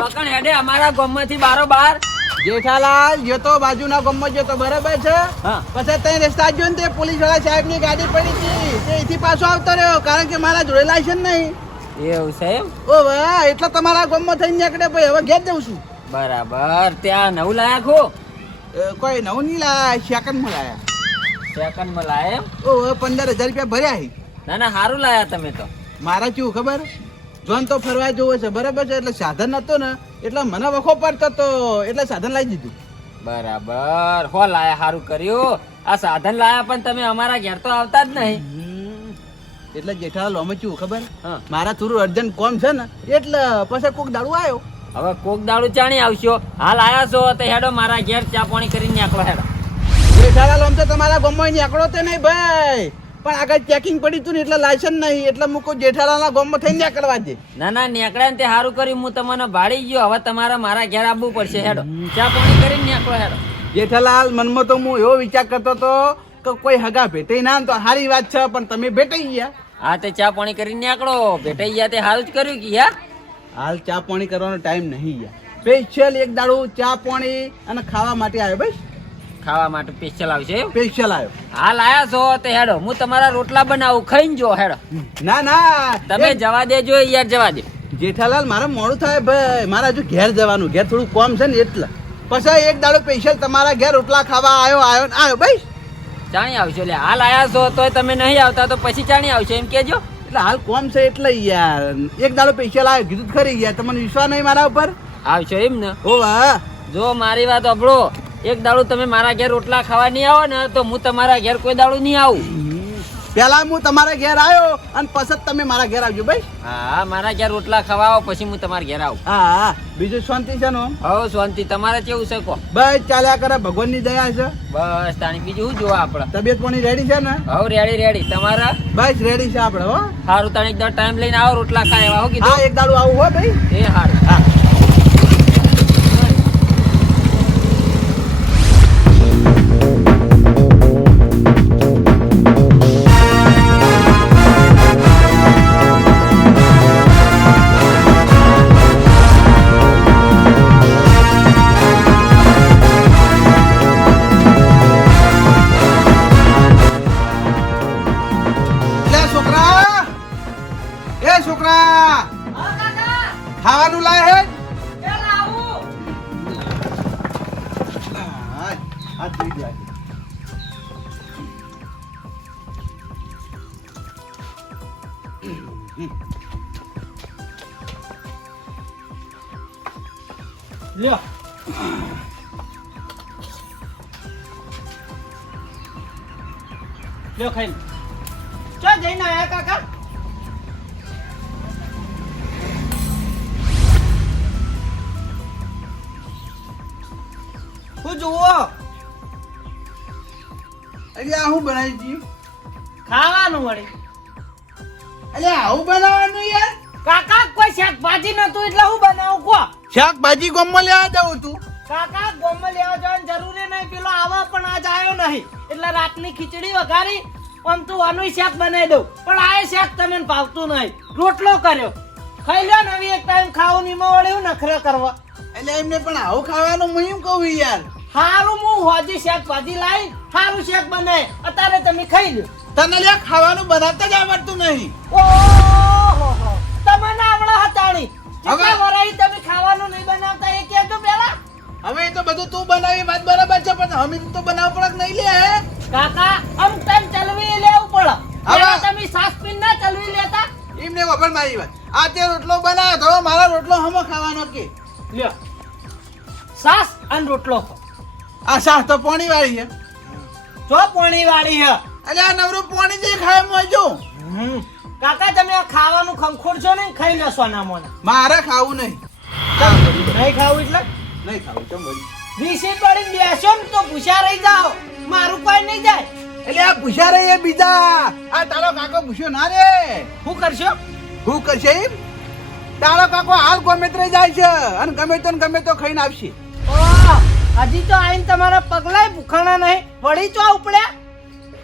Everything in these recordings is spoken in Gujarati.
ચોકણ હેડે અમારા ગામમાંથી બારોબાર. જેઠાલાલ જતો બાજુના ગામમાં જતો બરાબર છે. હા. પછી ત્યાં રસ્તા જો ને તે પોલીસ વાળા સાહેબ ની ગાડી પડી હતી તે અહીંથી પાછો આવતો રહ્યો કારણ કે મારા જોડે લાયસન્સ નહીં. એવું છે એમ? ઓ વાહ એટલે તમારા ગામમાં થઈને નીકળે ભાઈ હવે ઘેર જઉં છું. બરાબર. ત્યાં નવું લાયા ખો? કોઈ નવું નહીં લાયા સેકન્ડમાં લાયા. સેકન્ડમાં લાયા એમ? ઓ 15,000 રૂપિયા ભર્યા છે. ના ના સારું લાયા તમે તો. મારા કેવું ખબર જોન તો ફરવા જોવો છે બરાબર છે એટલે સાધન હતો ને એટલે મને વખો પડતો તો એટલે સાધન લાવી દીધું. બરાબર. હો લાયા સારું કર્યું. આ સાધન લાયા પણ તમે અમારા ઘેર તો આવતા જ નહીં. એટલે જેઠાલાલ અમે કેવું ખબર હા. મારા થોડું અર્જન્ટ કોમ છે ને એટલે પછી કોક દાડું આવ્યો. હવે કોક દાડું ચાણી આવશો. હાલ આયા છો તો હેડો મારા ઘેર ચા પાણી કરીને નીકળો હેડો. જેઠાલાલ આમ તો તમારા ગામમાં નીકળો તે નહીં ભાઈ પણ આગળ ચેકિંગ પડી તું ને એટલે લાયસન્સ નહીં એટલે મૂકો જેઠાલાલના ગામમાં થઈને નીકળવા દે. ના ના નીકળ્યા ને તે સારું કર્યું. હું તમને ભાડી ગયો. હવે તમારે મારા ઘેર આવવું પડશે. હેડો ચા પાણી કરીને નીકળો હેડો. જેઠાલાલ મનમાં તો હું એવો વિચાર કરતો હતો કે કોઈ હગા ભેટાઈ ના તો સારી વાત છે પણ તમે ભેટાઈ ગયા. હા તે ચા પાણી કરીને નીકળો. ભેટાઈ ગયા તે સારું જ કર્યું કે યાર. હાલ ચા પાણી કરવાનો ટાઈમ નહીં યાર સ્પેશિયલ એક દાડું ચા પાણી અને ખાવા માટે આવ્યો ભાઈ. ખાવા માટે સ્પેશિયલ આવશે એમ? સ્પેશિયલ આવ્યો. હાલ આયા છો તે હેડો હું તમારા રોટલા બનાવું ખાઈને જો હેડો. ના ના તમે જવા દેજો યાર જવા દે. જેઠાલાલ મારે મોડું થાય ભાઈ મારે હજુ ઘેર જવાનું ઘેર થોડું કોમ છે ને એટલે પછી એક દાડો સ્પેશિયલ તમારા ઘેર રોટલા ખાવા આવ્યો ને આવ્યો ભાઈ. ચાણી આવશો એટલે હાલ આયા છો તોય તમે નહીં આવતા તો પછી ચાણી આવશે એમ કેજો. એટલે હાલ કોમ છે એટલે યાર એક દાડો સ્પેશિયલ આવ્યો કીધું તો ખરી ગયા તમને વિશ્વાસ નહીં મારા ઉપર? આવશો એમ ને? ઓ વાહ જો મારી વાત સાંભળો. એક દાડો તમે મારા ઘેર રોટલા ખાવા નહીં આવો ને તો હું તમારા ઘેર કોઈ દાડો નહીં આવું. પેલા હું તમારા ઘેર આવ્યો અને પછી તમે મારા ઘેર આવજો ભાઈ. હા મારા ઘેર રોટલા ખાવા આવો પછી હું તમારા ઘેર આવું. હા હા બીજું શાંતિ છે ને? હવ શાંતિ. તમારે કેવું છે કહો? બસ ચાલ્યા કરે ભગવાનની દયા છે. બસ તાણી બીજું શું જોવા આપણે? તબિયત પાણી રેડી છે ને? હવ રેડી રેડી. તમારા? બસ રેડી છે આપણે હો. સારું તાણી એકદમ ટાઈમ લઈને આવો રોટલા ખાય એવા. હો હા કીધું? એક દાડું આવું હો ભાઈ. એ સારું. હા ખાવાનું લાય હે લ્યો લ્યો ખાઈ ચો જઈને આયા કાકા? હું જુઓ અરે આવું બનાવી દીધું ખાવાનું વળી. અરે આવું બનાવવાનું યાર. કાકા કોઈ શાકભાજી નતું એટલે હું બનાવું કો? શાકભાજી ગોમમાં લેવા જવું તું. કાકા ગોમમાં લેવા જવાની જરૂરી નહીં. પેલો આવા પણ આજ આવ્યો નહીં એટલે રાતની ખીચડી વઘારી આમ તું આનું શાક બનાવી દઉં પણ આ શાક તમને ભાવતું નહીં. રોટલો કર્યો ખાઈ લ્યો ને. હવે એક ટાઈમ ખાવું નીમાં વળ્યું નખરા કરવા. એટલે એમને પણ આવું ખાવાનું હું એમ કહું યાર. હારું હું હોજી શાકભાજી લાવી હારું શાક બનાય અત્યારે તમે ખાઈ લ્યો. તને લે ખાવાનું બનાવતા જ આવડતું નહીં. ઓહો તમને આવડે હતાણી. હવે- કેટલા વરાઈ તમે ખાવાનું નહીં બનાવતા એ કહેજો પેલા. હવે એ તો બધું તું બનાવી વાત બરાબર છે પણ અમે તો બનાવવા પડે નહીં લે હે. કાકા આમ ટાઈમ ચલવી લેવું પડે. હવે- પેલા તમે સાસ પીન ના ચલવી લેતા. એમને ખબર મારી વાત આ તે રોટલો બનાવ્યો તો હવે મારા રોટલો હમો ખાવાનો કે લ્યો સાસ અને રોટલો ખો. આ શાક તો પાણી વાળી છે. જો પાણી વાળી હે. એટલે આ નવરું પાણી જે ખાય મોજો. કાકા તમે આ ખાવાનું ખંખોરશો ને ખાઈ લેશો ના મોને. મારે ખાવું નહીં. નહીં ખાવું એટલે નહીં ખાવું ચમ વળી. રીસી પડીને બેસો ને તો ભૂસા રહી જાઓ. મારું કોઈ નહીં જાય. એટલે આ પૂછ્યા રે એ બીજા આ તારો કાકો પૂછ્યો ના રે. શું કરશો? હું કરશે એમ તારો કાકો હાલ ગમે તે જાય છે અને ગમે તો ખાઈને આવશે. ઓહ, હજી તો આઈને તમારા પગલાય ભૂખાણા નહીં વળી ચો ઉપડ્યા.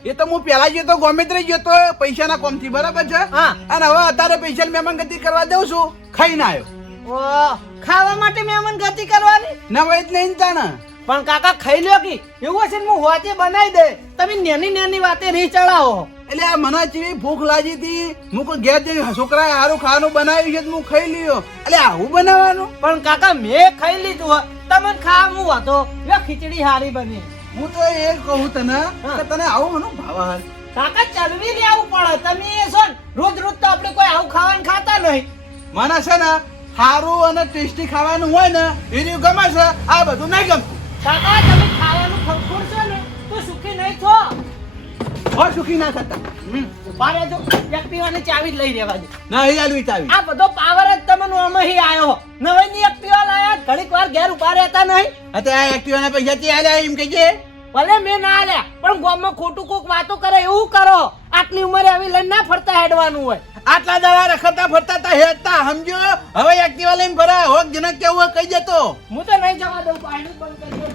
એ તો હું પેલા ગયો તો ગમે તે ગયો તો પૈસાના કોમથી બરાબર છે. હા. અને હવે અત્યારે પૈસા મહેમાન ગતિ કરવા દઉં છું ખાઈને આવ્યો. ઓહ, ખાવા માટે મહેમાન ગતિ કરવાની ના હોય જ નહીં તાણા. પણ કાકા ખાઈ લ્યો કે એવું હશે ને હું હોજે બનાવી દે તમે નાની નાની વાતે રી ચડાવો એટલે આ મને જેવી ભૂખ લાગી હતી હું કોઈ ઘેર જઈને છોકરાએ સારું ખાવાનું બનાવ્યું છે તો હું ખાઈ લ્યો. એટલે આવું બનાવવાનું? પણ કાકા મેં ખાઈ લીધું હો તમને ખાવાનું હતો લે ખીચડી હારી બની હું તો એ કહું તને કે તને આવું મને ભાવ. કાકા ચલવી લેવું પડે તમે એ છો ને, રોજ રોજ તો આપણે કોઈ આવું ખાવાનું ખાતા નહીં મને છે ને સારું અને ટેસ્ટી ખાવાનું હોય ને એની ગમે છે, આ બધું નહીં ગમતું. કાકા તમે ખાવાનું ખવખોરશો ને તો સુખી નહીં છો હોય સુખી ના થતા. ઉભા રહેજો એક્ટિવાની ચાવી જ લઈ રહેવા દે ના એ આલવી ચાવી. આ બધો પાવર જ તમને આમાં આવ્યો નવાઈની એક્ટિવા લાયા ઘડીક વાર ઘેર ઉભા રહેતા નહીં અત્યારે આ એક્ટિવાના પૈસા તે આલ્યા એમ કહેજે. ભલે મેં ના આલ્યા પણ ગામમાં ખોટું કોક વાતો કરે એવું કરો આટલી ઉંમરે આવી લઈને ના ફરતા હેડવાનું હોય આટલા દાડા રખડતા ફરતા તા હેડતા સમજો. હવે એક્ટિવા લઈને ફરા હોક જનક કેવું હોય કહી જતો. હું તો નહીં જવા દઉં પાણી બંધ કરી દઉં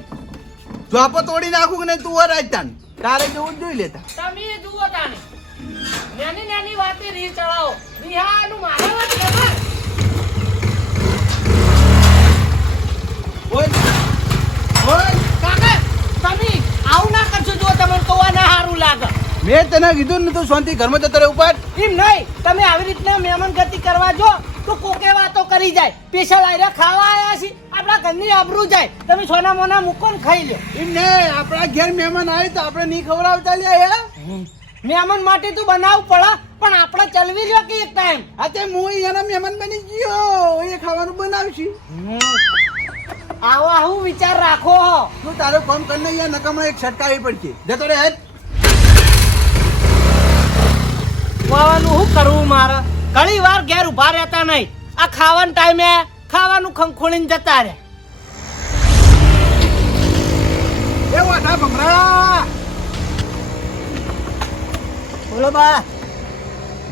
જોપો તોડી નાખું કે નહીં તું વર આજતા તારે જેવું જ જોઈ લેતા. તમે જુઓ તાને નાની નાની વાતે રી ચડાવો રિહાનું મારા વાત ખબર ઓય ઓય કાકા તમે આવું ના કરશો જો તમને તો ના સારું લાગે મેં તને કીધું ને તું શાંતિ ઘરમાં જતો રહે ઉપર. એમ નહીં તમે આવી રીતના મહેમાન ગતિ કરવા જો તો કોકે વાતો કરી જાય સ્પેશિયલ આયરા ખાવા આયા છે આપણા ઘરની આબરૂ જાય તમે સોના મોના મૂકો ને ખાઈ લે એમ ને આપણા ઘેર મહેમાન આવે તો આપણે નહીં ખવડાવતા લ્યા હે. મહેમાન માટે તો બનાવવું પડે પણ આપણે ચલવી લ્યો કે એક ટાઈમ આ તે હું એના મહેમાન બની ગયો એ ખાવાનું બનાવશું. આવો આવું વિચાર રાખો તું તારું કામ કરીને અહીંયા નકામા એક છટકાવી પડશે. જતો રે હેડ. ખાવાનું શું કરવું મારે ઘણી વાર ઘેર ઉભા રહેતા નહીં આ ખાવાના ટાઈમે ખાવાનું ખંખોળીને જતા રહે એ વાઠા ભમરા બોલો બા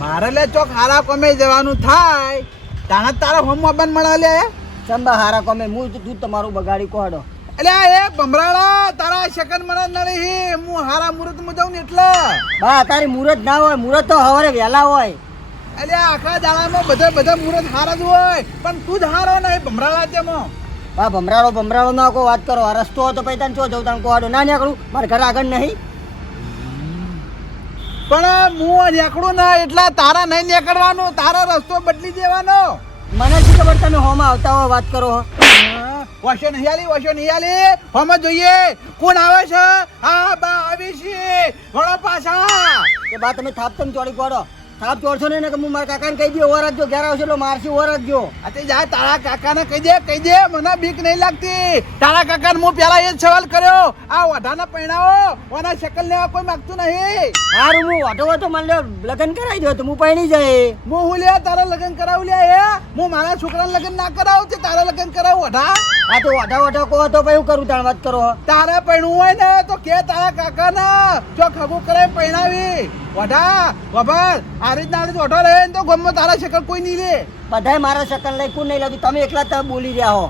મારે લે ચોક હારા કોમે જવાનું થાય તાણા તારા હોમ મોબાઈલ મળે લે. ચંબા હારા કોમે હું તું તમારું બગાડી કોડો એટલે એ ભમરાળા તારા સેકન્ડ મને નડી હું હારા મુહૂર્ત માં જાઉં ને એટલે. બા તારી મુહૂર્ત ના હોય મુહૂર્ત તો સવારે વહેલા હોય એટલે આખા દાડામાં બધા મુહૂર્ત હારા જ હોય પણ તું જ હારો નહીં ભમરાળા તેમાં. બા ભમરાળો ના કોઈ વાત કરો આ રસ્તો હતો પછી તને ચો જવું તને કોડો ના નીકળું મારા ઘર આગળ નહીં પણ હું નીકળું ના એટલે તારા નહીં નીકળવાનું તારો રસ્તો બદલી દેવાનો. મને શું ખબર તમે હોમાં આવતા હો વાત કરો વશો નહીં આલી હોમ જોઈએ કોણ આવે છે. હા બા આવી છે વળો પાછા. કે બા તમે થાપ તમ ચોડી પડો થાપ ચોડશો ને કે હું મારા કાકાને કહી દઉં ઓર રાખજો ઘેર આવશે એટલે મારસી ઓર રાખજો અતે જા તારા કાકાને કહી દે મને બીક નહીં લાગતી. તારા કાકાને હું પેલા એ જ સવાલ કર્યો આ ઓઢાના પૈણાઓ ઓના શકલ લેવા કોઈ માંગતું નહીં. હારું હું ઓટો મને લગ્ન કરાવી દો તો હું પૈણી જાય હું હું લે તારા લગ્ન કરાવું લે હે હું મારા છોકરાને લગ્ન ના કરાવું તે તારા લગ્ન કરાવું ઓઢા. આ તો ઓઢા કહો તો પછી હું કરું તાણ વાત કરો તારા પૈણું હોય ને તો કે તારા કાકાને જો ખગું કરાવી પૈણાવી ઓઢા વભાર આ રીતના ઓઢો રહે ને તો ગમમાં તારા શકલ કોઈ નહીં લે. બધાય મારા શકલ લઈ કોણ નહીં લાવતું તમે એકલા તમે બોલી રહ્યા હો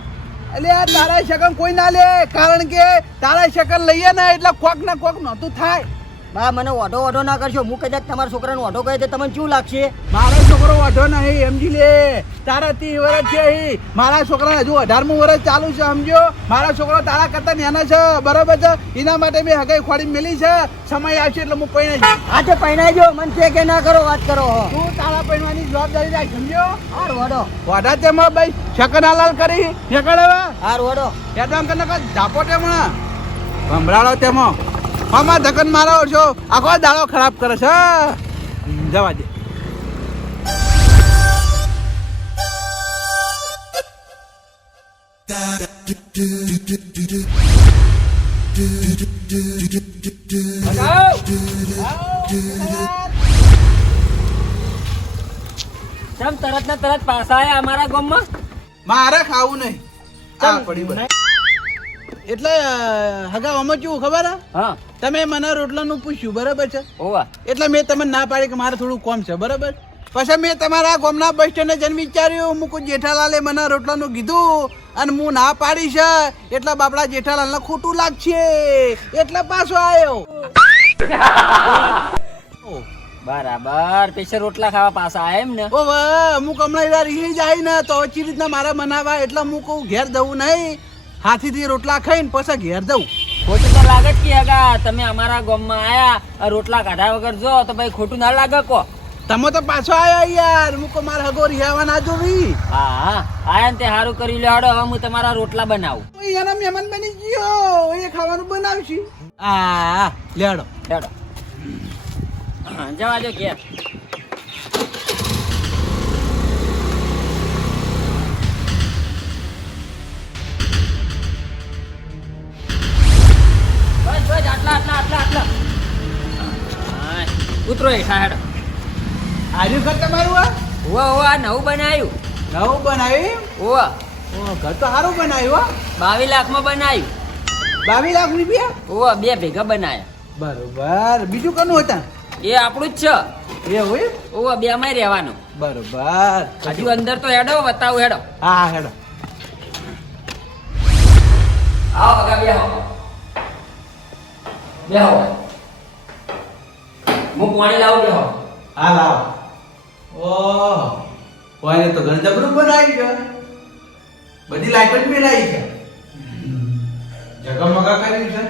એટલે આ તારા શકલ કોઈ ના લે કારણ કે તારા શકલ લઈએ ને એટલે કોક ને કોક નહોતું થાય. બા મને ઓઢો ના કરશો હું કદાચ તમારા છોકરાને ઓઢો કહે તો તમને શું લાગશે મારો છોકરો ઓઢો નહીં સમજી લે. તારા 30 વર્ષ છે મારા છોકરા હજુ 18મું વર્ષ ચાલુ છે સમજો. મારા છોકરો તારા કરતા નાનો છે બરોબર છે એના માટે મેં હગાઈ ખોડી મેલી છે સમય આવશે એટલે હું પૈણા હા તે પૈણાઈ જો મને છે કે ના કરો વાત કરો તું તારા પૈણવાની જવાબદારી રાખ સમજો. હાર ઓઢો ઓઢા તેમાં ભાઈ શકનાલાલ કરી નીકળ હવે હાર ઓઢો કેદામ કને કા ઝાપો તેમાં ભમરાળો તેમાં આમાં ધકન મારો છો આખો દાડો ખરાબ કરે છે. જવા દે તમ તરત ને તરત પાછા આયા અમારા ગામમાં મારે ખાવું નહીં. આ પડી બસ. એટલે હગા આમાં કેવું ખબર હે હા તમે મને રોટલાનું પૂછ્યું બરાબર છે ઓવા એટલે મેં તમને ના પાડી કે મારે થોડું કોમ છે બરાબર. પછી મેં તમારા ગામના બસ સ્ટેન્ડે જઈને વિચાર્યું હું કોઈ જેઠાલાલે મને રોટલાનું કીધું અને હું ના પાડી છે એટલે બાપડા જેઠાલાલને ખોટું લાગશે એટલે પાછો આવ્યો. બરાબર પેશે રોટલા ખાવા પાછા આયા એમ ને ઓ વાહ, અમુક હમણાં યાર ઈ જાય ને તો ચી રીતના મારા બનાવા એટલે હું કહું ઘેર જવું નહીં, હાથીથી રોટલા ખાઈને પછી ઘેર જવું. ખોટું તો લાગે જ કે હગા તમે અમારા ગામમાં આયા રોટલા કાઢા વગર જો તો ભાઈ ખોટું ના લાગે કો. તમે તો પાછો આયા યાર, હું કહું મારા હગો રિહાવા ના જોવી. હા હા આયા ને તે સારું કરી લે હડો હવે હું તમારા રોટલા બનાવું. ઓય એના મહેમાન બની ગયો, એ ખાવાનું બનાવશી. આ લેડો હેડો જવા દો ઘેર. બસ બસ આટલા આટલા આટલા આટલા હા, ઉતરો હેઠા હેડો. આજુ ઘર તમારું આ ઓવા ઓવા નવું બનાવ્યું. નવું બનાવ્યું? ઓવા ઓ, ઘર તો સારું બનાવ્યું. 22 લાખમાં બનાવ્યું. 22 લાખ રૂપિયા? ઓવા 2 ભેગા બનાયા. બરોબર. બીજું કનું હતા? એ આપણું જ છે. એવું એમ? ઓવા 2 માં રહેવાનું. બરોબર. હજુ અંદર તો હેડો બતાવું હેડો. હા હેડો. આવો બગા બેહો. બેહો. હું પાણી લાવું બેહો. હા લાવ. ઓહ, કોઈને તો ઘર જબરું બનાવી છે, બધી લાઈટ જ મેલાઈ છે, જગમગા કર્યું છે.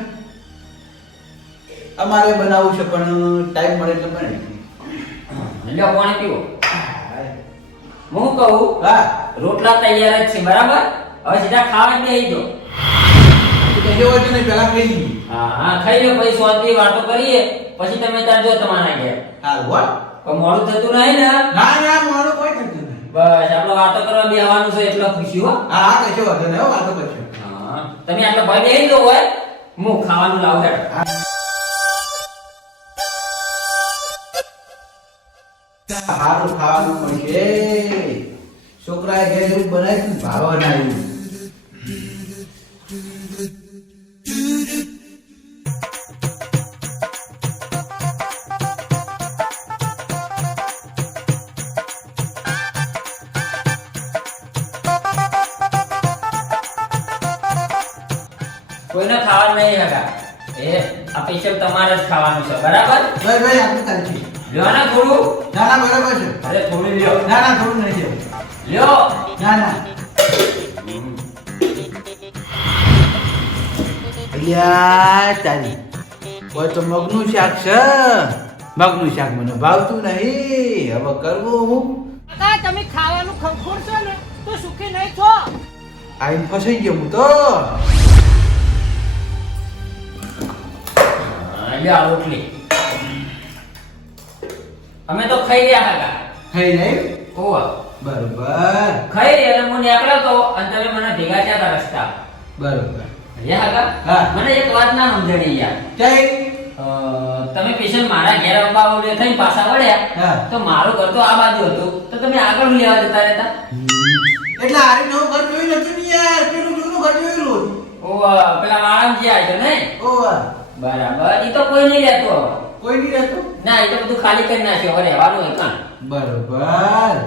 અમારે બનાવવું છે પણ ટાઈમ મળે એટલે બનાવી. લ્યો પાણી પીવો. હું કહું હા, રોટલા તૈયાર જ છે બરાબર. હવે સીધા ખાવા બેસી જાઓ. તો કહેજો હોય ને પહેલા ખાઈ લઈએ. હા હા ખાઈ લો પછી શાંતિ વાતો કરીએ પછી તમે ત્યાં જો તમારા ઘેર. હા બોલ. પણ મોડું થતું નહીં ને. ના ના મારું કોઈ થતું નહીં. બસ આપણે વાતો કરવા બેહવાનું છે એટલે ખુશી હો. હા હા કશો વાંધો નહીં, હો વાતો કરશો. હા તમે આટલા ભાઈ બેસી જાઓ હોય હું ખાવાનું લાવું હેડ. સારું ખાવાનું મળશે. છોકરાએ ઘેર જેવું બનાવ્યું ભાવવા ના આવ્યું. કોઈને ખાવાનું નહીં હગા. એ આ સ્પેશિયલ તમારે જ ખાવાનું છે બરાબર. ભાઈ ભાઈ આપણે ચાલશે. લ્યો ને થોડું. ના ના બરાબર છે. અરે થોડું લ્યો. ના ના થોડું નહીં. લ્યો. ના ના. અલ્યા તારી કોઈ તો મગનું શાક છે. મગનું શાક મને ભાવતું નહીં, હવે કરવું હું. કાકા તમે ખાવાનું ખંખોરશો ને તો સુખી નહીં છો. આઈને ફસાઈ ગયો હું તો. લ્યો આ રોટલી. અમે તો ખાઈ રહ્યા હતા. થઈ નહીં? ઓવા બરોબર ખાઈ અને હું નીકળ્યો તો અને તમે મને ભેગા થયા હતા રસ્તા. બરોબર. રહ્યા હતા. હા. મને એક વાત ના સમજણી યાર. જય. તમે પેશન્ટ મારા ઘેર અંબાવો થઈને પાછા વળ્યા હા. તો મારું ઘર તો આ બાજુ હતું તો તમે આગળ લેવા જતા રહેતા. એટલે આરી નવું ઘર જોયું નથી ને યાર, પેલું જૂનું ઘર જોયેલું. ઓવા પેલા વાળામ જે આવ્યો ને. ઓવા બરાબર ઈ તો કોઈ નહીં રહેતો હવે. કોઈ નહીં રહેતું. ના એ તો બધું ખાલી કરી નાખ્યો હવે રહેવાનું હોય કાં. બરોબર.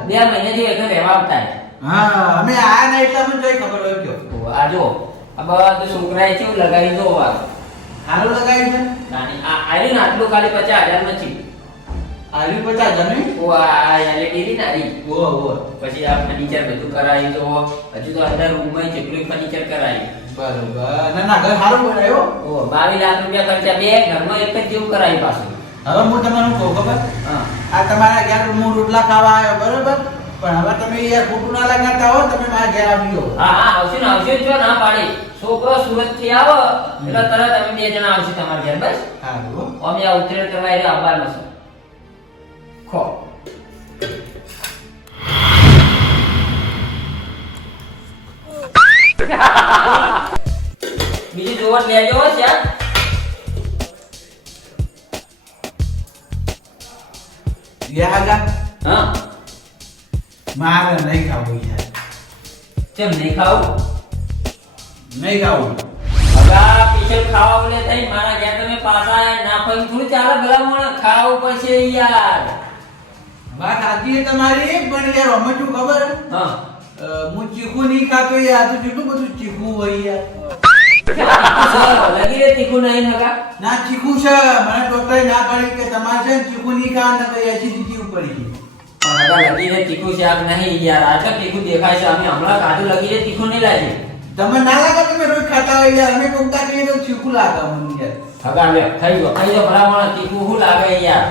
2 મહિનાથી એકને રહેવા આવતા રહે. હા અમે આયા નહીં એટલે અમને જોઈ ખબર હોય ગયો. આ જો આ બધું છોકરાએ કેવું લગાવી જો આ સારું લગાવ્યું છે. નાની આ આવ્યું ને આટલું ખાલી 50,000 નથી. આરી 50,000 નહીં? ઓ આ LED ને આરી. ઓ ઓ પછી આ ફર્નિચર બધું કરાયું તો હજુ તો અંદર રૂમમાં જેટલું ફર્નિચર કરાયું. બરોબર. ના ના ઘર સારું બનાવ્યો. ઓ 22 લાખ રૂપિયા ખર્ચા બે ઘરમાં એક જ જેવું કરાયું પાછું. હવે હું તમને શું કહું ખબર? હા આ તમારા ઘેર હું રોટલા ખાવા આવ્યો બરોબર, પણ હવે તમે યાર ખોટું ના લગાડતા હો, તમે મારા ઘેર આવજો. હા હા આવશે ને આવશે જ જો ના પાડી. છોકરો સુરત થી આવો એટલે તરત અમે 2 જણા આવશે તમારા ઘેર બસ. સારું હો. અમે આ ઉતરેણ કરવા એટલે આવવાનો છે. ખો બીજું જોવા લેજો હો શ્યામ. યાગા હા મારે નહીં ખાવું યાર. કેમ નહીં ખાવું? નહીં ખાવું. હવે આ સ્પેશિયલ ખાવા બોલે થઈ મારા ઘેર તમે પાછા આયા ના પણ થોડું ચાલે ભલા મોણા ખાવું પડશે યાર. વાત સાચી છે તમારી, પણ યાર અમે શું ખબર? હા હું ચીકુ નહીં ખાતો યાર, તો કેટલું બધું ચીકુ હોય યાર. લગી રે તીખું નહીં હગા ના ચીકુ છે મને ડોક્ટરે ના પાડી કે તમારે છે ને ચીકુ નહીં ખાવા નકર એસિડિટી ઉપર છે. પણ હગા લગી રે તીખું શાક નહીં યાર આ તો તીખું દેખાય છે અમે હમણાં કાઢું લગી રે તીખું નહીં લાગે તમે ના લાગે તમે રોજ ખાતા હોય યાર અમે ટૂંકા કહીએ તો ચીકુ લાગે મને યાર. હગા લે ખાઈ ગયો ભલામણ તીખું શું લાગે યાર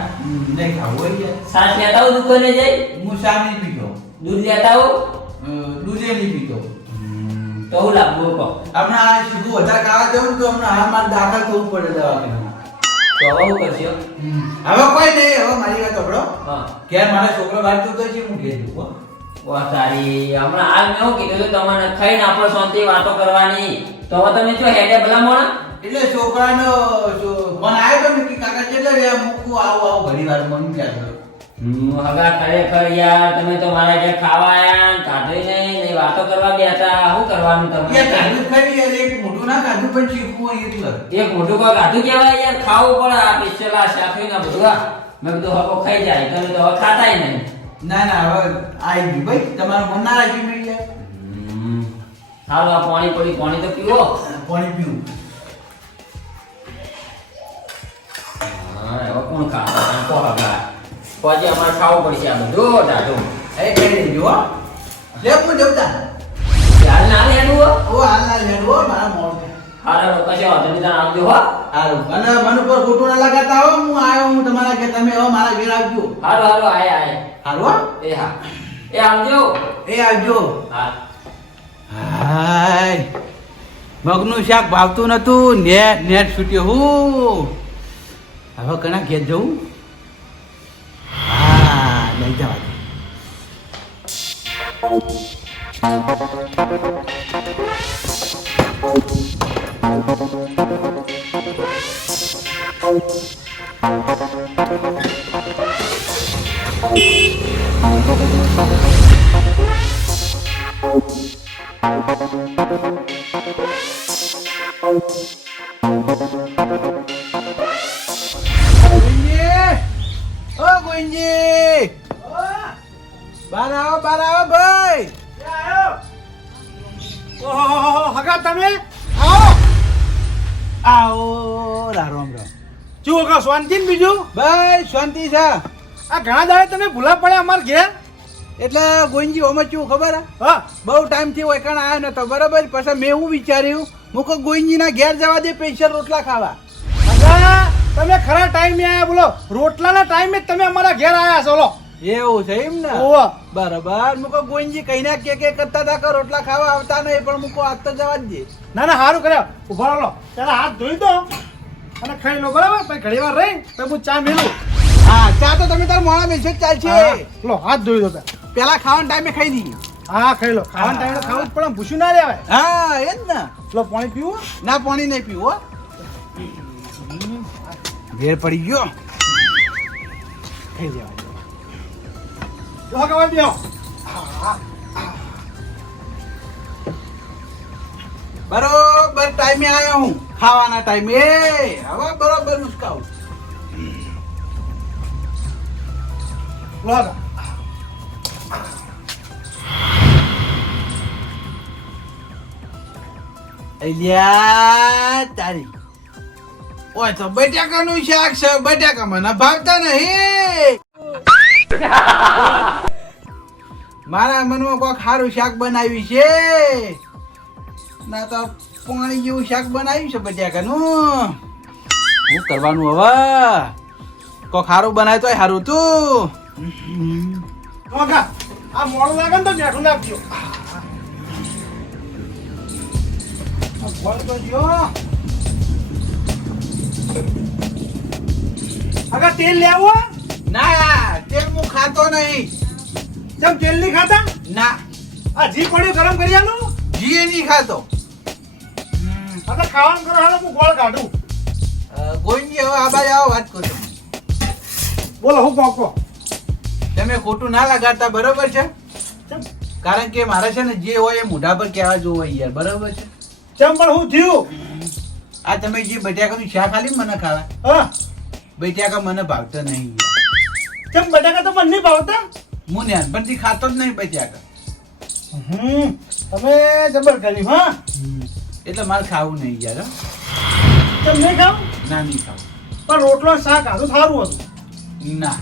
નહીં ખાવું હોય યાર. સાસ લેતા આવું દુકાને જઈ હું ચા નહીં પીતો, દૂધ લેતા આવું દૂધે નહીં પીતો. તો હું લાગવું કહો હમણાં આ ચીકુ વધારે ખાવા જવું ને તો હમણાં હાલમાં દાખલ થવું પડે દવાખાનામાં. તો હવે શું કરશો હવે કોઈ નહીં, હવે મારી વાત સાંભળો. હા ઘેર મારા છોકરો બહાર જતો છે હું ઘેર જઉં હો. વાહ તારી હમણાં હાલ મેં શું કીધું હતું તમને ખાઈને આપણે શાંતિ વાતો કરવાની તો હવે તમે શું હેડે ભલામણ એટલે છોકરાનો ફોન આવ્યો તો ને કે કાકા કેટલા રહ્યા મૂકું આવું ઘણી વાર મન ક્યાં હગા ખરેખર યાર તમે તો મારા ઘેર ખાવા આયા ને કાઢી નહીં વાતો કરવા બેઠા શું કરવાનું તમે કાઢું ખરી યાર, એક મોટું ના કાઢું પણ ચીકું હોય એટલે. એક મોટું કોઈ કાઢું કહેવાય યાર ખાવું પડે આ સ્પેશિયલ આ શાફી ના બધું આ. મેં કીધું હકો ખાઈ જાય તમે તો હવે ખાતાય નહીં ના ના હવે આવી ગયું ભાઈ, તમારું મન ના રાખ્યું મેં યાર. હાલો આ પાણી પડી પાણી તો પીવો પાણી પીવું. હા હવે કોણ ખાવા કો હગા પછી અમારે ખાવું પડશે આ બધું ડાઢું એ કઈ લેજો હો. લે હું જવતા હાલ ના લેડું ઓ હાલ ના લેજો હો, મારા મોડ હારો કશે વાંધો નહીં તને આવજો હો હારું. અને મન ઉપર ખોટું ના લગાડતા હો, હું આવ્યો હું તમારા ઘેર, તમે હવે મારા ઘેર આવજો. હારો હારો આય આય હારું હો? એ હા એ આવજો એ આવજો. હા હાય મગનું શાક ભાવતું નતું, નેટ નેટ છૂટ્યો હું. હવે કના ઘેર જવું? હા લઈ જવા દે. ગોવિંદજી! ઓ ગોવિંદજી! બહાર આવો ભાઈ. ઓહો હગા તમે આવો આવો રામ રામ. શું હગા શાંતિ ને બીજું ભાઈ શાંતિ છે. આ ઘણા દાડે તમે ભૂલા પડ્યા અમાર ઘેર એટલે ગોવિંદજી ઓમાં કેવું ખબર હે? હા બહુ ટાઈમ થી ઓયકણ આવ્યો નતો બરાબર. પછી મેં એવું વિચાર્યું હું કહું ગોવિંદજીના ઘેર જવા દે સ્પેશિયલ રોટલા ખાવા. હગા તમે ખરા ટાઈમે આયા બોલો રોટલાના ટાઈમે જ તમે અમારા ઘેર આયા છો લો એવું છે એમ ને? ઓહો બરાબર. મુકો ગોવિંદજી કઈ ના કે કરતા હતા કે રોટલા ખાવા આવતા નહીં, પણ મુકો આજ તો જવા જ દે. ના ના સારું કર્યો ઉભા રહો ત્યારે હાથ ધોઈ દો અને ખાઈ લો બરાબર પછી ઘણી વાર રહી તો હું ચા મેલું હા ચા તો તમે તાર મોડા બેસે જ ચાલશે. લો હાથ ધોઈ દો પેલા ખાવાના ટાઈમે ખાઈ લઈએ. હા ખાઈ લો ખાવાના ટાઈમે ખાવું જ પડે ભૂસું ના લેવાય હા એ જ ને. લો પાણી પીવું ના પાણી નહીં પીવું હો. ઘેર પડી ગયો. ખાઈ લેવાય લો હગા બેહો બરોબર ટાઈમે આવ્યો હું ખાવાના ટાઈમે. હવે બરોબર ઉસકાવું. લો હગા અલ્યા તારી ઓય તો બટાકાનું શાક છે. બટાકા મને ભાવતા નહીં. મારા મનમાં કોઈક સારું શાક બનાવ્યું છે. ના તો પાણી જેવું શાક બનાવ્યું છે બટાકાનું. શું કરવાનું હવે? કોઈક સારું બનાવે તો સારું તું. હગા આ મોડું લાગે ને તો બેઠું નાખજો ફળ તો જો. હગા તેલ લેવો ના તેલ હું ખાતો નહીં. જેમ તેલ નહીં ખાતા ના આ ઘી પડ્યું ગરમ કરી આલું ઘી નહીં ખાતો. આપણે ખાવાનું કરો હાલો હું ગોળ કાઢું ગોવિંદજી હવે આ બાજુ આવો વાત કરો. બોલો હું પોકો તમે ખોટું ના લગાડતા બરોબર છે? કારણ કે મારે છે ને જે હોય એ મોઢા પર કહેવા જોવે યાર બરોબર છે? ચમ પણ હું થયું આ તમે જે બટાકાનું શાક ખાલી મને ખાવા, હા બટાકા મને ભાવતા નહીં યાર. ચમ બટાકા તો પણ નહીં ભાવતા હું નાનપણથી ખાતો જ નહીં બટાકા. તમે જબર કરી હા એટલે મારે ખાવું નહીં યાર હો. કેમ નહીં ખાવ ના નહીં ખાવું પણ રોટલો ને શાક આ તો સારું હતું ના.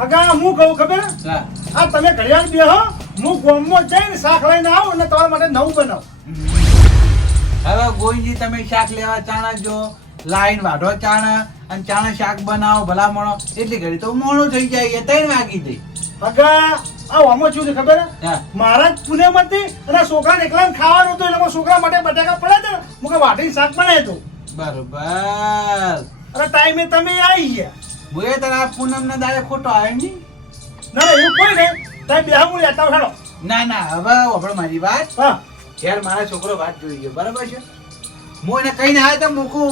હગા હું કહું ખબર હે? હા. આ તમે ઘડિયાળ બે હો હું ગોમમાં જઈને શાક લઈને આવું અને તમારા માટે નવું બનાવું. હવે ગોઈજી તમે શાક લેવા ચાણા જો લાઈન વાઢો ચાણા અને ચાણા શાક બનાવો ભલામણો એટલી ઘડી તો મોડું થઈ જાય 3 વાગી જાય. હગા આ આમાં શું છે ખબર હે? હા. મારા જ પુણ્યમાંથી અને આ છોકરાને એકલાને ખાવાનું હતું એટલે મારા છોકરા માટે બટાકા પડ્યા હતા ને હું કે વાટીને શાક બનાવી દઉં બરોબર. અને ટાઈમે તમે આવી ગયા. હું એ તારા પૂનમના દાડે ખોટો આવ્યો નહીં. ના ના એવું કોઈ નહીં તમે બે હું લેતા આવો હેડો. ના ના હવે આપણે મારી વાત હા યાર મારા છોકરો વાત જોઈ ગયો બરાબર છે. હું એને કહીને આવ્યો તો મૂકું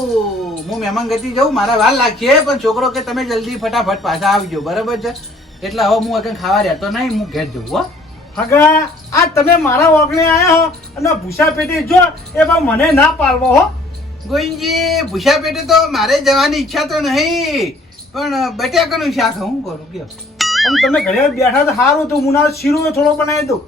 હું મહેમાન ગતિ જઉં મારા વાર લાગશે પણ છોકરો કે તમે જલ્દી ફટાફટ પાછા આવજો બરાબર છે. એટલે હવે હું આગળ ખાવા રહેતો નહીં હું ઘેર જઉં હો. હગા આ તમે મારા ઓગણે આયા હો અને ભૂસા પેટી જો એ બા મને ના પાલવો હો. ગોવિંદજી ભૂસા પેટે તો મારે જવાની ઈચ્છા તો નહીં પણ બટાકાનું શાક હું કરું કયો. અને તમે ઘરે બેઠા તો સારું હતું હું ના શીરો થોડો બનાવી દઉં.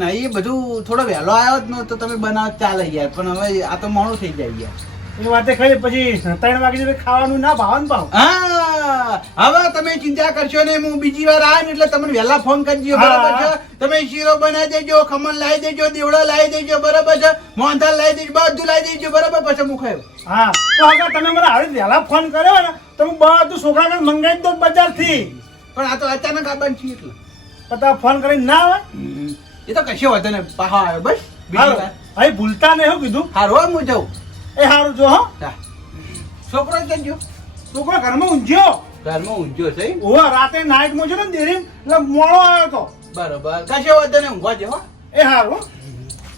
ના એ બધું થોડો વહેલો આવ્યો જ ન તો તમે બનાવો ચાલે યાર પણ હવે આ તો મોડું થઈ જાય યાર. એ વાતે ખરી પછી 3 વાગે સુધી ખાવાનું ના ભાવ ને ભાવ. હા હવે તમે ચિંતા કરશો ને હું બીજી વાર આવે ને એટલે તમને વહેલા ફોન કરજો બરાબર છે. તમે શીરો બનાવી દેજો ખમણ લાવી દેજો દેવડા લાવી દેજો બરાબર છે મોહનથાળ લાવી દેજો બધું લાવી દેજો બરાબર પછી હું ખાયો. હા તો હગા તમે મને આવી વહેલા ફોન કર્યો ને તો હું બધું છોકરાને મંગાવી દઉં બજારથી. પણ આ તો અચાનક આવવાનું છે એટલે પણ તમે ફોન કરીને ના આવે. એ તો કશો વાંધો ને પાહો આવ્યો બસ બીજી હારું. વાર હવે ભૂલતા નહીં હું કીધું. હારું હું જાઉં. એ સારું જો હો. હા. છોકરો જજો છોકરો ઘરમાં ઊંઘ્યો. ઘરમાં ઊંઘ્યો છે ઓવા રાતે નાઈટમાં છે ને દેરી એટલે મોડો આવ્યો તો. બરોબર કશો વાંધો ને ઊંઘવા જો હો. એ સારું.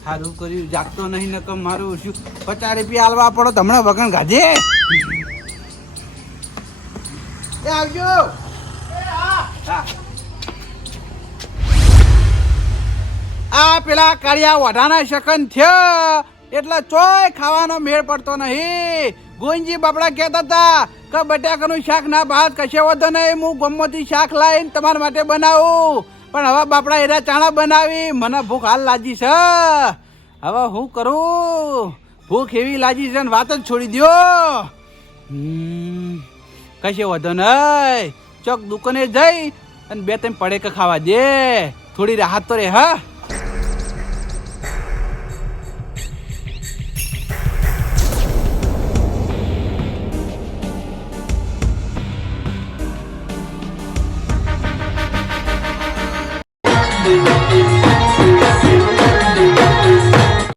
સારું કર્યું જાગતો નહીં ને મારું શું 50 રૂપિયા આલવા પડો તો હમણાં વગણ ગાજે. એ આવજો. હા. આ પેલા કાળિયા વઢાના શકન થયો એટલે ચોય ખાવાનો મેળ પડતો નહીં. ગોવિંદજી બાપડા કહેતા હતા કે બટાકાનું શાક ના ભાત કશે વધો નહીં હું ગમમાંથી શાક લાવીને તમારા માટે બનાવું પણ હવે બાપડા એરા ચાણા બનાવી મને ભૂખ હાલ લાગી છે. હવે હું કરું ભૂખ એવી લાગી છે ને વાત જ છોડી દ્યો. કશે વધો નહીં ચોક દુકાને જઈ અને 2-3 પડેકા ખાવા દે થોડી રાહત તો રે. હા Thank you.